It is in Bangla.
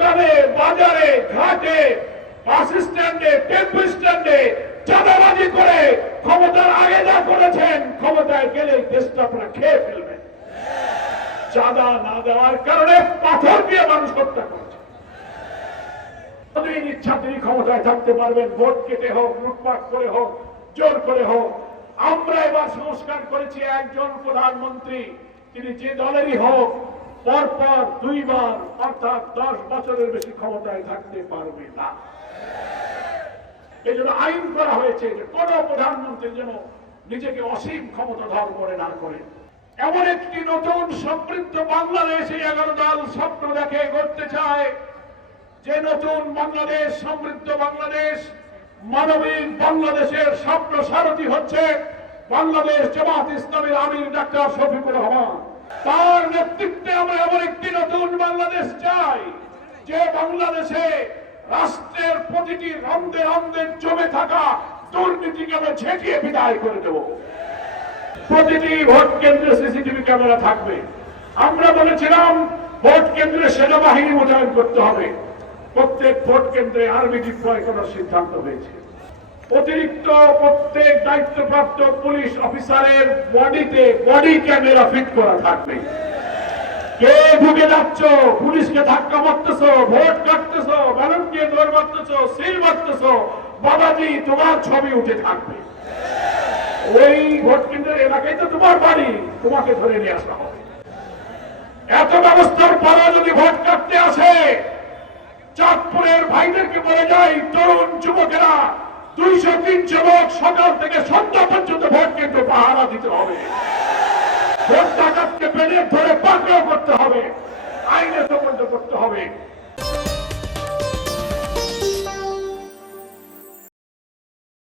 দোকানে, বাজারে, ঘাটে, বাস স্ট্যান্ডে, টেম্পো স্ট্যান্ডে চাঁদাবাজি করে ক্ষমতার আগে যা করেছেন, ক্ষমতায় গেলে দেশটা আপনারা খেয়ে ফেলবেন। চাঁদা না দেওয়ার কারণে পাথর দিয়ে মানুষ হত্যা করছে। যতদিন ইচ্ছা তিনি ক্ষমতায় থাকতে পারবেন, ভোট কেটে হোক, লুটপাট করে হোক, জোর করে হোক। আমরা এবার সংস্কার করেছি, একজন প্রধানমন্ত্রী তিনি যে দলেরই হোক পরপর 2 বার অর্থাৎ 10 বছরের বেশি ক্ষমতায় থাকতে পারবে না। এই জন্য আইন করা হয়েছে যে কোন প্রধানমন্ত্রী যেন নিজেকে অসীম ক্ষমতাধর করে না করেন। এমন একটি নতুন সমৃদ্ধ বাংলাদেশ এই 11 দল স্বপ্ন দেখে গড়তে চায়, যে নতুন বাংলাদেশ, সমৃদ্ধ বাংলাদেশ, মানবিক বাংলাদেশের স্বপ্ন সারথি হচ্ছে বাংলাদেশ জামাত ইসলামের আমির ডাক্তার শফিকুর রহমান। তার নেতৃত্বে আমরা এমন একটি নতুন বাংলাদেশ চাই, যে বাংলাদেশে রাষ্ট্রের প্রতিটি রন্ধে রন্ধে জমে থাকা দুর্নীতিকে আমরা ঝেঁটিয়ে বিদায় করে দেব। প্রতিটি ভোট কেন্দ্রে সিসিটিভি ক্যামেরা থাকবে। আমরা বলেছিলাম ভোট কেন্দ্রে সেনাবাহিনী মোতায়েন করতে হবে। প্রত্যেক ভোট কেন্দ্রে আর্মি ডিপ্লয় করার সিদ্ধান্ত হয়েছে। অতিরিক্ত প্রত্যেক দায়িত্বপ্রাপ্ত পুলিশ অফিসারের বডিতে বডি ক্যামেরা ফিট করা থাকবে। কে ঢুকে যাচ্ছ, পুলিশকে ধাক্কা মারতেছ, ভোট কাটতেছ, ব্যালট দিয়ে দৌড় মারতেছ, সিল মারতেছ, বাবাজি তোমার ছবি উঠে থাকবে। ওই ভোট কেন্দ্রের এলাকায় তো তোমার বাড়ি, তোমাকে ধরে নিয়ে আসা হবে। এত ব্যবস্থার পরও যদি ভোট কাটতে আসে, চাঁদপুরের ভাইদেরকে বলে যাই, তরুণ যুবকেরা 200-300 লোক সকাল থেকে সন্ধ্যা পর্যন্ত ভোট কেন্দ্রে পাহারা দিতে হবে। ভোট ডাকাতকে পেলে ধরে পাকড়াও করতে হবে, আইনে তদন্ত করতে হবে।